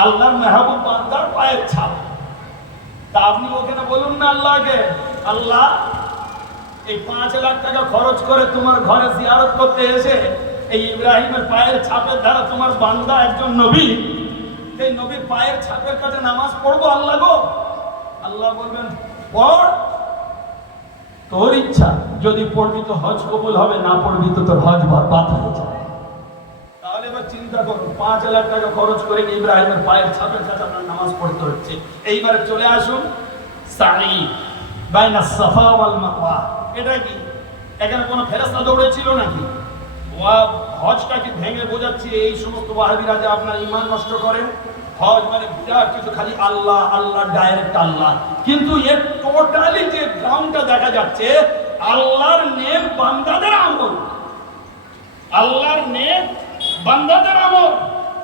আল্লাহর মেহবুব বান্দার পায়ের ছাপ। তা আপনি ওখানে বলুন না আল্লাহকে, আল্লাহ এই 5 লাখ টাকা খরচ করে তোমার ঘরে জিয়ারত করতে এসে এই ইব্রাহিমের পায়ের ছাপের দ্বারা তোমার বান্দা একজন নবী, এই নবীর পায়ের ছাপের কাছে নামাজ পড়বো আল্লাহ গো। আল্লাহ বলবেন পড়, তোর ইচ্ছা, যদি পড়বি তো হজ কবুল হবে, না পড়বি তো তোর হজ বরবাদ হয়ে যাবে। তাহলে এবার চিন্তা করুন, 5 লাখ টাকা খরচ করে ইব্রাহিমের পায়ের ছাপের কাছে আপনার নামাজ পড়তে হচ্ছে। এইবারে চলে আসুন সাই বাইনা সাফা ওয়াল মারওয়া। এটা কি এখানে কোনো ফেরেশতা দৌড়েছিল নাকি? হজটাকে ভেঙে বোঝাচ্ছে এই সমস্ত ওয়াহাবিরা যে আপনার ঈমান নষ্ট করে। হজ মানে বিরাট কিছু, খালি আল্লাহ আল্লাহ, ডাইরেক্ট আল্লাহ। কিন্তু এর টোটালি যে গ্রাউন্ডটা দেখা যাচ্ছে, আল্লাহর নেক বান্দাদের আমল, আল্লাহর নেক বান্দাদের আমল,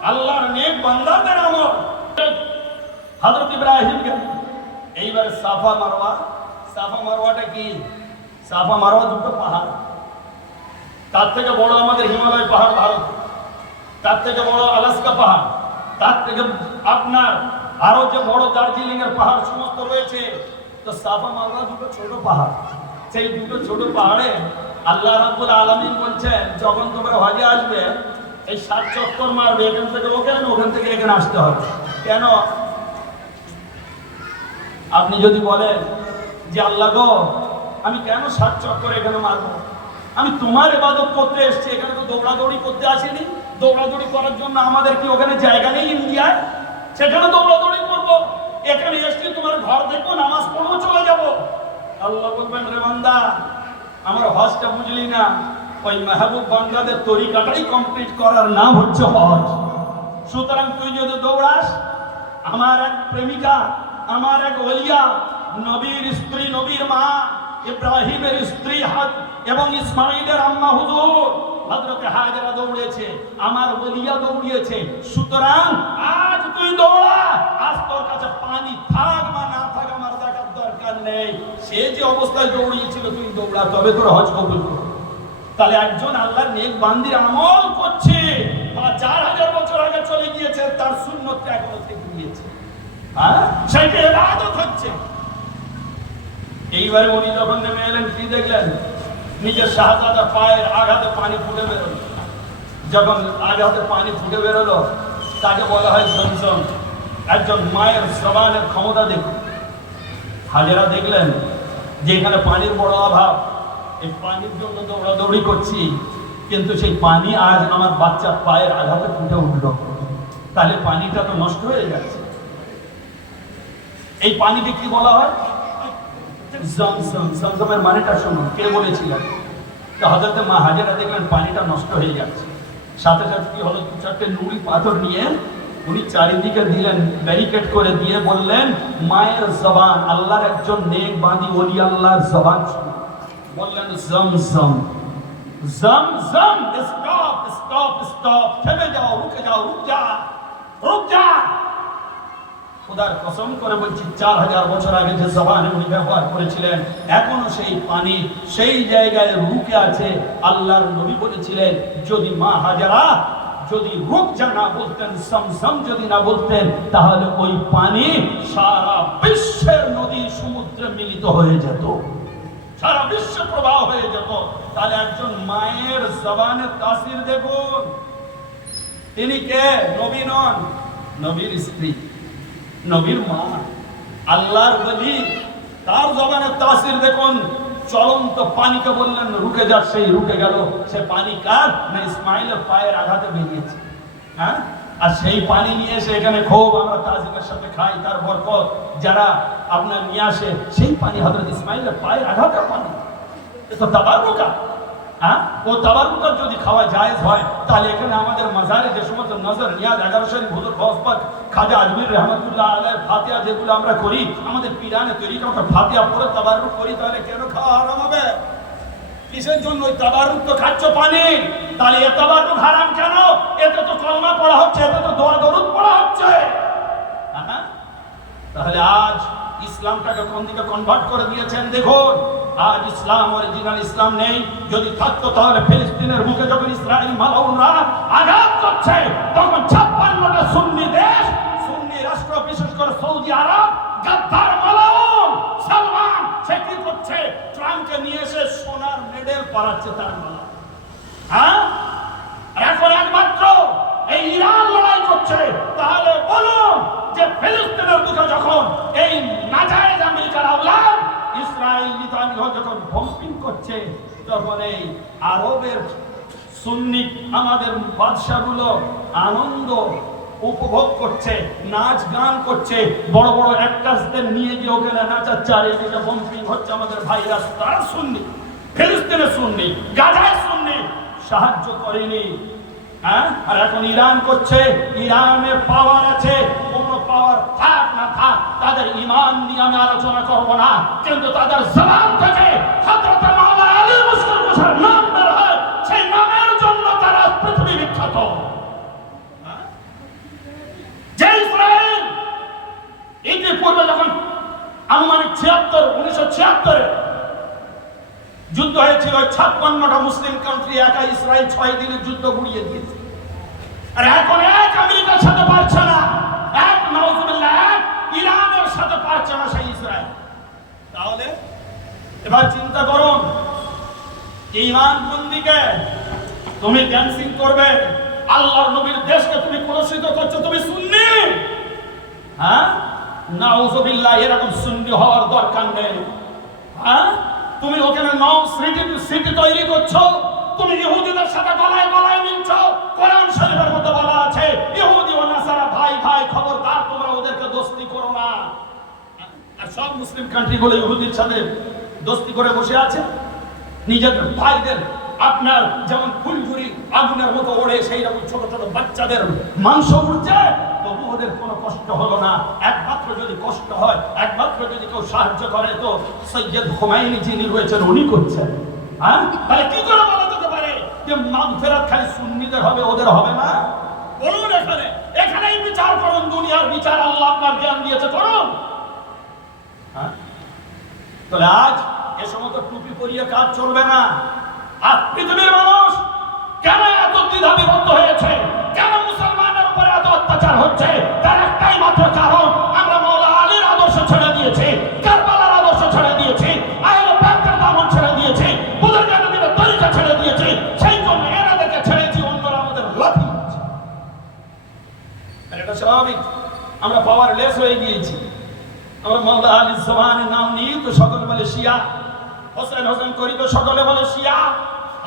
আল্লাহর নেক বান্দাদের আমল। হযরত ইব্রাহিম গেলেন। এইবারে সাফা মারওয়া। সাফা মারওয়াটা কি? সাফা মারওয়া দুটো পাহাড়। তার থেকে বড় আমাদের হিমালয় পাহাড় ভারত, তার থেকে বড় আলাস্কা পাহাড়, তার থেকে আপনার আরো যে বড় দার্জিলিং এর পাহাড় সমস্ত রয়েছে। তো সাফা মারওয়া দুটো ছোট পাহাড়। সেই দুটো ছোট পাহাড়ে আল্লাহ রাব্বুল আলামিন বলছেন, যখন তোমরা হজে আসবে এই 7 চক্কর মারবে, এখান থেকে ওখানে, ওখান থেকে এখানে আসতে হবে। কেন? আপনি যদি বলেন যে আল্লাহ গো, আমি কেন 7 চক্কর এখানে মারবো? আমি তোমার ইবাদত করতে এসেছি, এখানে তো দৌড়াদৌড়ি করতে আসিনি। দৌড়াদৌড়ি করার জন্য আমাদের কি ওখানে জায়গা নেই ইন্ডিয়ায়? সেখানে দৌড়াদৌড়ি করবো। এখানে এসেছি তোমার ঘর দেখবো, নামাজ পড়বো, চলে যাবো। আল্লাহ বলবেন, রে বান্দা, আমার হজটা বুঝলি না? ওই মেহবুব বান্দাদের তরিকাটাই কমপ্লিট করার নাম হচ্ছে হজ। সুতরাং তুই যদি দৌড়াস, আমার এক প্রেমিকা, আমার এক ওলিয়া, নবীর স্ত্রী, নবীর মা, ইব্রাহিমের স্ত্রী এবং ইসমাইলের আম্মা হুজুর হযরত হাজেরা দৌড়েছে, আমার ওলিয়া দৌড়িয়েছে। সুতরাং আজ তুই দৌড়া। আজ তোর কাছে পানি থাক বা না থাক আমার দেখার দরকার নেই। সে যে অবস্থায় দৌড়িয়েছিল তুই দৌড়া, তবে তোর হজ কবুল হবে। তাহলে একজন আল্লাহর নেক বান্দির আমল করছে, 4000 বছর আগে চলে গিয়েছে, তার সুন্নতটা এখনো থেকে গিয়েছে, হ্যাঁ, সেটা ইবাদত হচ্ছে। এইবারে উনি যখন নেমে এলেন, কি দেখলেন? নিজের শাহজাদার পায়ের আঘাতে পানি ফুটে বেরোলো। যখন আঘাতে পানি ফুটে বেরোলো, তাকে বলা হয় জমজম। একজন মায়ের জবানের ক্ষমতা দেখুন। হাজেরা দেখলেন যে এখানে পানির বড় অভাব, এই পানির জন্য দৌড়াদৌড়ি করছি, কিন্তু সেই পানি আজ আমার বাচ্চার পায়ের আঘাতে ফুটে উঠলো, তাহলে পানিটা তো নষ্ট হয়ে যাচ্ছে। এই পানিকে কি বলা হয়? জমজম। জমজমের মানেটা শুনুন, কে বলেছিলেন? তো হযরত মা হাজেরা দেখলেন পানিটা নষ্ট হয়ে যাচ্ছে। সাথে সাথে কি হলো, 2-4টে নুড়ি পাথর নিয়ে উনি চারিদিকে দিলেন, ব্যারিকেড করে দিয়ে বললেন, মায়ের জবান, আল্লাহর একজন নেক বান্দি ওলি আল্লাহর জবান শুনুন। বললেন জমজম, জমজম, স্টপ স্টপ স্টপ, থেমে যাও, রুকে যাও, রুক যা, রুক যা। খোদার কসম করে বলছি, 4000 বছর আগে যে জবানে উনি ব্যবহার করেছিলেন, এখনো সেই পানি সেই জায়গায় রুকে আছে। আল্লাহর নবী বলেছিলেন, যদি মা হাজেরা যদি রুক যা না বলতেন, জমজম যদি না বলতেন, তাহলে ওই পানি সারা বিশ্বের নদী সমুদ্রে মিলিত হয়ে যেত, সারা বিশ্ব প্রবাহ হয়ে যেত। তাহলে একজন মায়ের জবানের তাসির দেখুন। তিনি কে? নবী নন, নবীর স্ত্রী, নবীর মা, আল্লাহর ওলি। তার জবানের তাসির দেখুন। চলন্ত পানিকে বললেন রুকে যা, সেই রুকে গেল। সে পানি কার? না ইসমাইলের পায়ের আঘাতে বেরিয়েছে, হ্যাঁ। আর সেই পানি নিয়ে এসে এখানে খুব আমরা তাজিমের সাথে খাই, তার বরকত যারা আপনার নিয়ে আসে, সেই পানি হযরত ইসমাইলের পায়ের আঘাতের পানি। এটা তাবাররুকা, হ্যাঁ। ও তাবাররুকা যদি খাওয়া জায়েজ হয়, তাহলে এখানে আমাদের মাজারে যে সমস্ত নজর নিয়াজ 11 শরীফ হুজুর গৌসপাক খাজা আজমির রহমাতুল্লাহ আলাইহির ফাতিহা যেগুলো আমরা করি, আমাদের পীরানে তরিকা আমরা ফাতিহা পড়ে তাবাররুক করি, তাহলে কেন খাওয়া হারাম হবে? কিসের জন্য? ওই তাবাররুক তো খাচ্ছ পানি, তাহলে এ তাবাররুক হারাম কেন? এতে তো কলমা পড়া হচ্ছে, এতে তো দোয়া দরুদ পড়া হচ্ছে, হ্যাঁ। তাহলে আজ ইসলামটাকে কোন দিকে কনভার্ট করে দিয়েছেন দেখুন। আজ ইসলাম, অরিজিনাল ইসলাম নেই। যদি থাকতো তাহলে ফিলিস্তিনের বুকে যখন ইসরায়েল মালাউনরা আঘাত করছে, তখন 56টা সুন্নি দেশ সৌদি আরব গাদ্দার মালাউন সালমান সে কি করছে? ট্রাম্পকে নিয়ে এসে সোনার মেডেল পরাচ্ছে তার মালা। হ্যাঁ, এখন একমাত্র এই ইরান লড়াই করছে। তাহলে বলুন যে ফিলিস্তিনের বুকে যখন এই নাজায়েজ আমেরিকার আওলাদ ইসরায়েল নেতানিয়াহু যখন বম্পিং করছে, তখন এই আরবের সুন্নি আমাদের বাদশাগুলো আনন্দ উপভোগ করছে, নাচ গান করছে, বড় বড় অ্যাক্টার্সদের নিয়ে গিয়ে ওখানে নাচাচ্ছে, আর এদিকে বম্পিং হচ্ছে। আমাদের ভাইরা তারা সুন্নি, ফিলিস্তিনে সুন্নি, গাজায় সুন্নি, সাহায্য করেনি। হ্যাঁ, আর এখন ইরান করছে। ইরানের পাওয়ার আছে, কোনো পাওয়ার থাক না থাক, তাদের ঈমান নিয়ে আমি আলোচনা করব না, কিন্তু তাদের জবান থেকে হযরত মাওলানা আলী মুশকিল কুশার নাম বের হয়, সেই নামের জন্য তারা পৃথিবী বিখ্যাত। যে ইসরায়েল ইতিপূর্বে যখন আনুমানিক 1976 যুদ্ধ হয়েছিল, 56টা মুসলিম কান্ট্রি একা ইসরায়েল 6 দিনের যুদ্ধ ঘুরিয়ে দিয়েছে। আর এখন এক আমেরিকার সাথে পারছে না, এক নাউজুবিল্লাহ এক ইরানের সাথে পারছে না সেই ইসরায়েল। তাহলে এবার চিন্তা করুন, ঈমান বন্দীকে তুমি ড্যান্সিং করবে, আল্লাহর নবীর দেশকে তুমি কলুষিত করছো, তুমি সুন্নি। হ্যাঁ, নাউজুবিল্লাহ, এরকম সুন্নি হওয়ার দরকার নেই। হ্যাঁ, তুমি ওখানে নও সিটি তৈরি করছো, তুমি ইহুদিদের সাথে গলায় গলায় মিলছো। কোরআন শরীফের মধ্যে বলা আছে ইহুদি ও নাসারা ভাই ভাই, খবরদার তোমরা ওদেরকে দোস্তি করো না। আর সব মুসলিম কান্ট্রিগুলো ইহুদির সাথে দোস্তি করে বসে আছে। নিজেদের ভাইদের আপনার যেমন ফুলঝুরি আগুনের মতো ওড়ে, সেই রকম ছোট ছোট বাচ্চাদের মাংস উঠছে, তবু ওদের কোনো কষ্ট হলো না। একমাত্র যদি কষ্ট হয়, একমাত্র যদি কেউ সাহায্য করে, তো সৈয়দ হুমায়ুনি যিনি রয়েছেন উনি করছেন। হ্যাঁ, তাহলে কি করে বলা যেতে পারে যে মাগফিরাত খালি সুন্নিদের হবে, ওদের হবে না? বলুন, এখানেই বিচার করুন, দুনিয়ার বিচার আল্লাহ আপনার জ্ঞান দিয়েছে, করুন। হ্যাঁ, তাহলে আজ এ সমস্ত টুপি পরিয়ে কাজ চলবে না। আর পৃথিবীর মানুষ কেন এত দ্বিধা বিভক্ত হয়েছে, কেন মুসলমানের উপরে এত অত্যাচার হচ্ছে, তার একটাই মাত্র কারণ, আমরা মাওলানা আলীর আদর্শ ছেড়ে দিয়েছি, কারবালার আদর্শ ছেড়ে দিয়েছি, আহলে বাইতের দামন ছেড়ে দিয়েছি, বুজুর্গান নবীর তরিকা ছেড়ে দিয়েছি। সেই জন্য এনাদেরকে ছেড়েছি, অন্যরা আমাদের লাথি মারছে। আর এটা স্বাভাবিক, আমরা পাওয়ারলেস হয়ে গিয়েছি। আমরা মাওলানা আলীর জওয়ানের নাম নিয়ে তো সকলে বলে শিয়া, হোসেন হোসেন করি তো সকলে বলে শিয়া।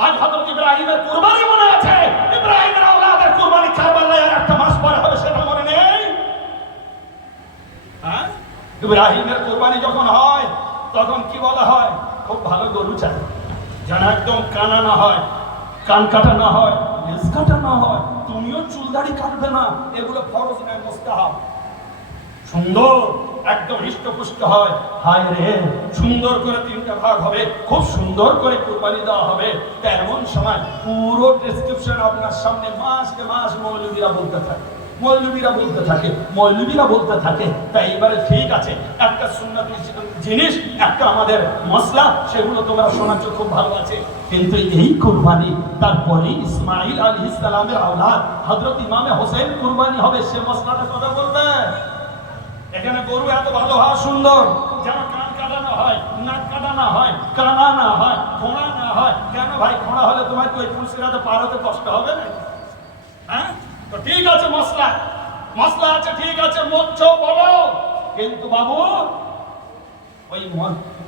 আজ হযরত ইব্রাহিমের কুরবানি মনে আছে, ইব্রাহিমের আওলাদের কুরবানি কারবালায় আর একটা মাস পরে হবে, সেটা মনে নেই? হ্যাঁ, ইব্রাহিমের কুরবানি যখন হয় তখন কি বলা হয়? খুব ভালো গরু চাই, যেন একদম কানা না হয়, কান কাটা না হয়, লেজ কাটা না হয়, তুমিও চুল দাড়ি কাটবে না, এগুলো ফরজ নয়, মুস্তাহাব। সুন্দর একদম হৃষ্টপুষ্ট হয়, হায় রে সুন্দর করে 3টা ভাগ হবে, খুব সুন্দর করে কুরবানি দেওয়া হবে। তেমন সময় পুরো ডেসক্রিপশন আপনার সামনে মাসকে মাস মৌলবীরা বলতে থাকে। তাই এবারে ঠিক আছে, একটা সুন্নতি জিনিস, একটা আমাদের মসলা, সেগুলো তোমরা শোনাচ্ছ, খুব ভালো আছে। কিন্তু এই কুরবানি, তারপরে ইসমাইল আলাইহিস সালামের আওলাদ হযরত ইমামে হোসেন কুরবানি হবে, সে মসলাটা কথা বলবে। এখানে গরু এত ভালো হওয়া সুন্দর, যেন কান কাটানো হয়, নাক কাটানো হয়, কানা না হয়, খোঁড়া না হয়। কেন ভাই, খোঁড়া হলে তোমার ওই তুলসিরাতে পার হতে কষ্ট হবে না? হ্যাঁ, তো ঠিক আছে, মশলা আছে, ঠিক আছে, মচ্ছ বলো, কিন্তু বাবু ওই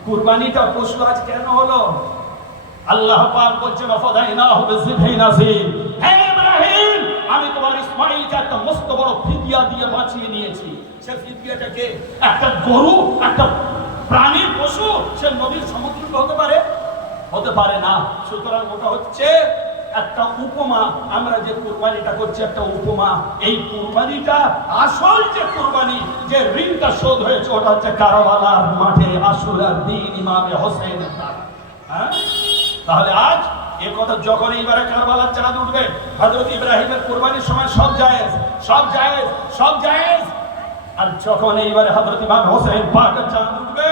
কুরবানিটা পশু আজ কেন হলো? আল্লাহ পাক বলছেন ফাদাইনাহু বিযিবহিন আযীম, হে ইব্রাহিম, আমি তোমার ইসমাঈলকে একটা মস্ত বড় ফিদিয়া দিয়ে বাঁচিয়ে নিয়েছি। সে ফিদিয়াটাকে একটা গরু, একটা প্রাণী, পশু, সে নবীর সমতুল্য হতে পারে না। সুতরাং ওটা হচ্ছে একটা উপমা। আমরা যে কুরবানিটা করছি একটা উপমা। এই কুরবানিটা আসল যে কুরবানি, যে ঋণটা শোধ হয়েছে, ওটা হচ্ছে কারবালার মাঠে আশুরার দিন ইমামে হোসেনের দ্বারা। হ্যাঁ, তাহলে আজ এ কথা যখন এইবারে কারবালার চাঁদ উঠবে, হযরত ইব্রাহিমের কুরবানির সময় সব জায়েজ। আর যখন এইবারে হযরত ইমাম হোসেন পাকের চাঁদ উঠবে,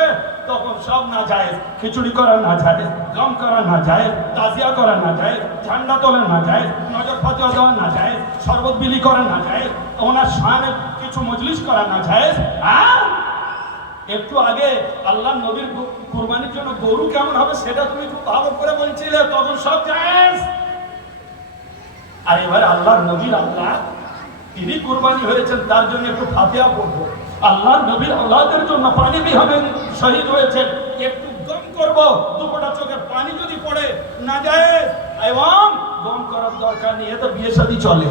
তখন সব না জায়েজ। খিচুড়ি করা না জায়েজ, গম করা না জায়েজ, তাজিয়া করা না জায়েজ, ঝান্ডা তোলা না জায়েজ, নজর ফাতিহা দেওয়া না জায়েজ, শরবত বিলি করা না জায়েজ, ওনার শানে কিছু মজলিস করা না জায়েজ। একটু আগে আল্লাহ নবীর কুরবানির জন্য গরু কেমন হবে সেটা তুমি খুব ভালো করে বলছিলে, তখন সব জায়েজ। আর এবার আল্লাহর নবীর আল্লাহ তিনি কুরবানি হয়েছেন, তার জন্য একটু ফাতিহা পড়বো। আল্লাহর নবীর আওলাদের জন্য পানি বিহীন শহীদ হয়েছেন, একটু গম করব, দুপোটা চোখের পানি যদি পড়ে না যায় এবং গম করার দরকার নেই। তো বিয়ে শাদী চলে,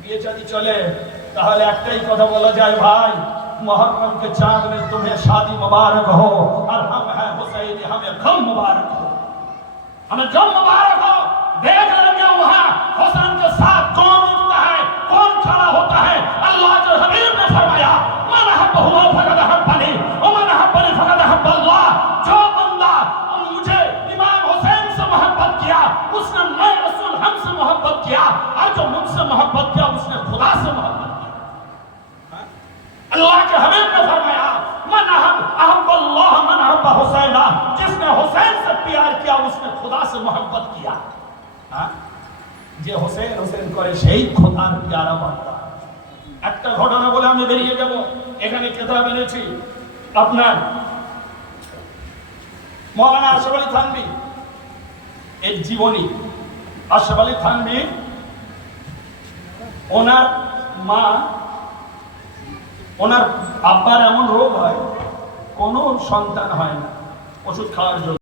বিয়ে শাদী চলে। তাহলে একটাই কথা বলা যায়, ভাই मुहर्रम के चांद में तुम्हें शादी मुबारक हो, और हम हैं हुसैन, हमें गम मुबारक हो, हमें गम मुबारक हो। देख लेंगे वहां हुसैन के साथ कौन उठता है, कौन खड़ा होता है। अल्लाह के हबीब ने फरमाया, मन अहब्बहु फक़द अहब्बनी व मन अहब्बनी फक़द अहब्बल्लाह। जो बंदा मुझे इमाम हुसैन से मोहब्बत किया, उसने मैं रसूल हम से मोहब्बत किया, और जो मुझसे मोहब्बत किया उसने खुदा से मोहब्बत। अल्लाह के हबीब ने फरमाया, मन अहब्बल्लाह मन अहब्बा हुसैना। जिसने हुसैन से प्यार किया उसने खुदा से मोहब्बत किया। যে হোসেন হোসেন করে সেই খোদার প্যারা বান্দা। একটা ঘটনা বলে আমি বেরিয়ে যাব। এখানে কিতাব এনেছি আপনার মওলানা আশরাফ আলী থানভী এর জীবনী। আশরাফ আলী থানভী ওনার মা, ওনার আব্বার এমন রোগ হয়, কোনো সন্তান হয় না ওষুধ খাওয়ার জন্য।